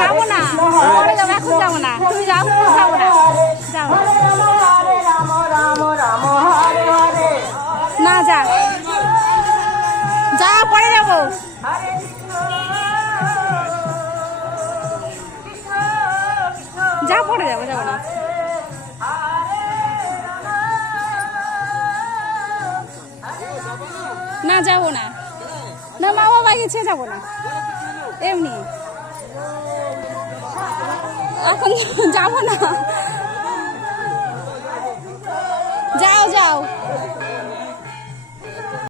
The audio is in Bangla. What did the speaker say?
যাবো না, পরে যাবো, এখন যাবো না, তুমি যাও, যাবো না, যাও না, যা যা, পরে যাবো। যা, পরে যাবো, যাবো না। না, যাবো না, না মা বাবা গেছে, যাবো না, এমনি এখন যাবো না, যাও যাও।